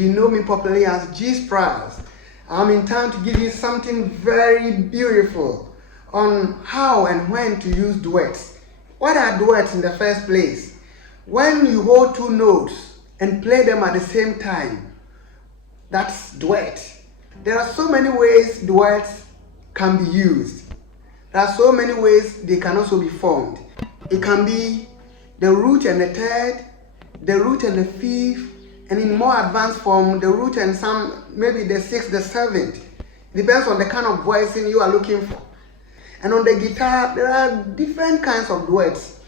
you know me popularly as Spratz. I'm in town to give you something very beautiful on how and when to use duets. What are duets in the first place? When you hold two notes and play them at the same time, that's duet. There are so many ways duets can be used. There are so many ways they can also be formed. It can be the root and the third, the root and the fifth, and in more advanced form, the root and some, maybe the sixth, the seventh. It depends on the kind of voicing you are looking for. And on the guitar, there are different kinds of duets.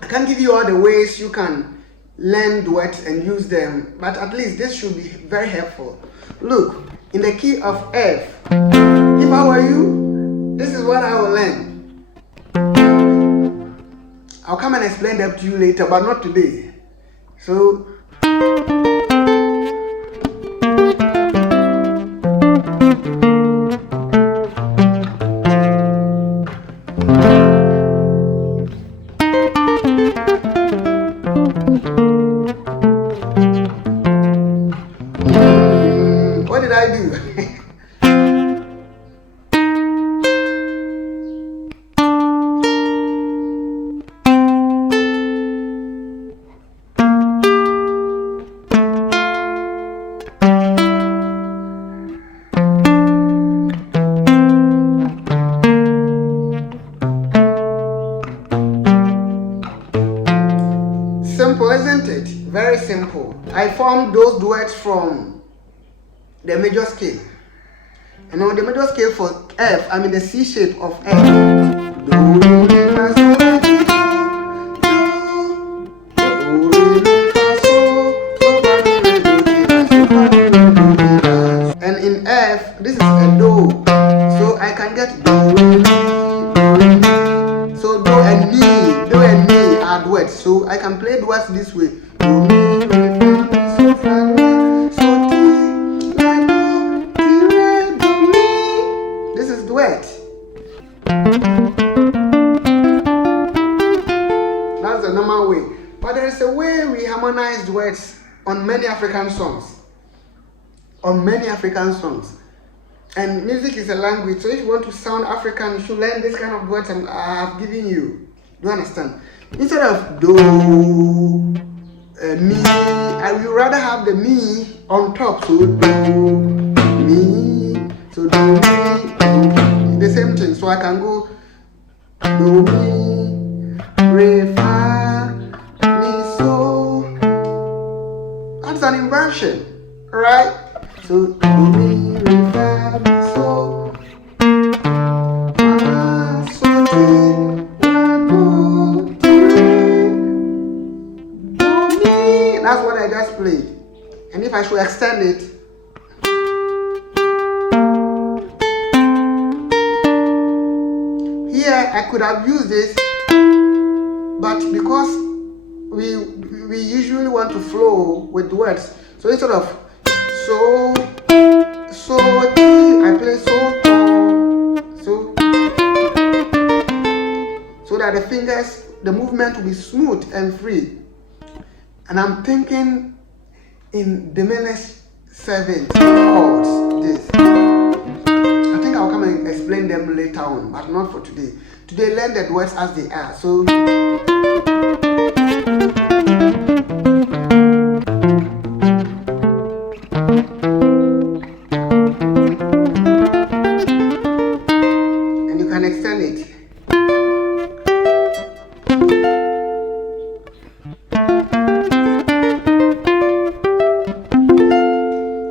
I can't give you all the ways you can learn duets and use them, but at least this should be very helpful. Look, in the key of F, if I were you, this is what I will learn. I'll come and explain them to you later, but not today. So, what did I do? Simple, isn't it? Very simple. I formed those duets from the major scale. And on the major scale for F, I'm in the C shape of F. Do, re, mi, fa, sol, la, ti, do. Do, re, mi, fa, sol, sol, la, ti, re, do, ti, la, sol, la, ti, re, do, ti, la. And in F, this is a do. So I can get do, re, mi, do, re, mi. So do and me are duets. So I can play duets this way. Do, mi, re, fa, mi, sol, fa, la, sol, ti, la, do, ti, re, do, mi. This is duet. That's the normal way. But there is a way we harmonize duets on many African songs. On many African songs. And music is a language, so if you want to sound African, you should learn this kind of duets and I have given you. Do you understand? Instead of do, mi, I will rather have the mi on top. So do, mi, so do, mi, the same thing. So I can go do, mi, re, fa, mi, so. That's an inversion, right? So do, mi, re, fa, mi, so, fa, so, ti, la, do, ti, re, do, mi. That's what I just played. And if I should extend it, here I could have used this, but because we usually want to flow with duets, so instead of so, ti, I play so that the fingers, the movement will be smooth and free. And I'm thinking in diminished seventh chords, this. I think I'll come and explain them later on, but not for today. Today, learn the duets as they are. So, and you can extend it.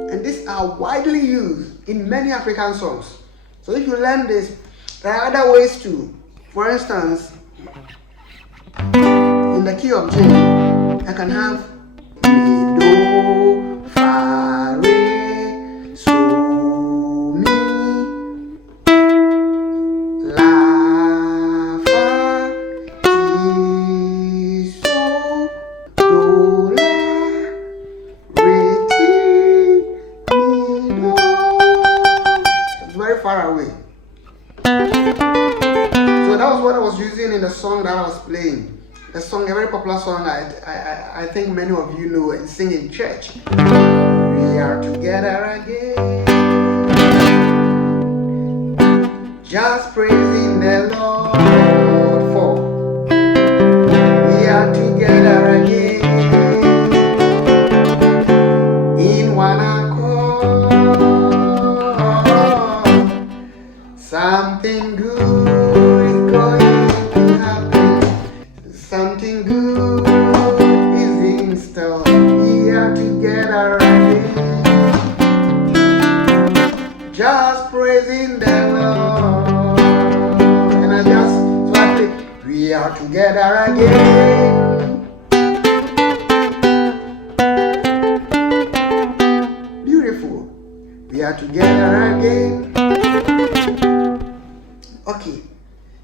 And these are widely used in many African songs. So if you learn this, there are other ways too. For instance, in the key of G, I can have re, do, fa, re, so, mi, la, fa, ti, so, do, la, re, ti, mi, do. It's very far away. So that was what I was using in the song that I was playing. A song, a very popular song I think many of you know and sing in church. We are together again, just praising the Lord for. We are together again, in one accord. Something good is going to happen. Something good is in store. We are together again, just praising the Lord. And I just play. We are together again. Beautiful. We are together again. Okay.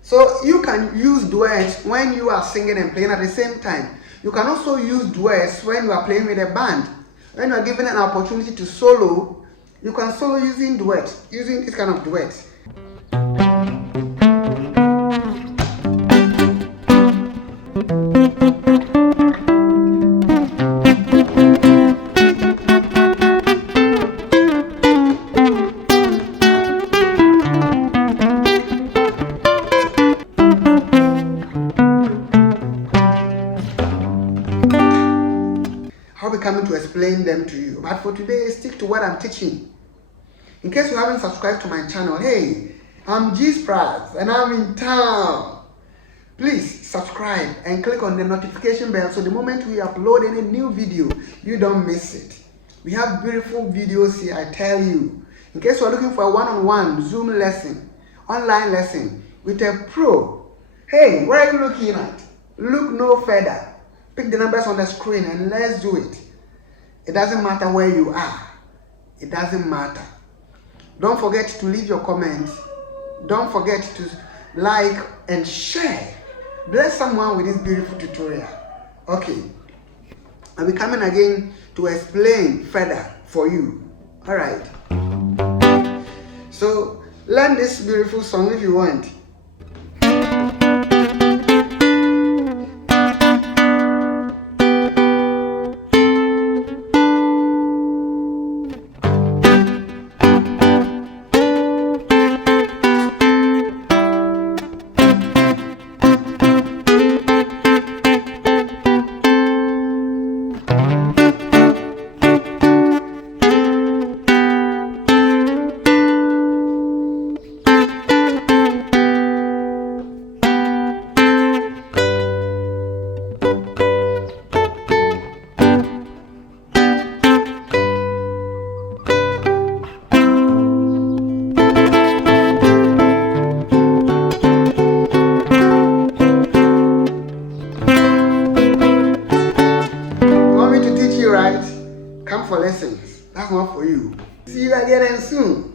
So you can use duets when you are singing and playing at the same time. You can also use duets when you are playing with a band. When you are given an opportunity to solo, you can solo using duets, using this kind of duets. I'll be coming to explain them to you. But for today, stick to what I'm teaching. In case you haven't subscribed to my channel, hey, I'm Spratz and I'm in town. Please subscribe and click on the notification bell so the moment we upload any new video, you don't miss it. We have beautiful videos here, I tell you. In case you're looking for a one-on-one Zoom lesson, online lesson with a pro, hey, where are you looking at? Look no further. Pick the numbers on the screen and let's do it. It doesn't matter where you are. It doesn't matter. Don't forget to leave your comments. Don't forget to like and share. Bless someone with this beautiful tutorial. Okay. I'll be coming again to explain further for you. Alright. So learn this beautiful song if you want. Come for lessons. That's not for you. See you again soon.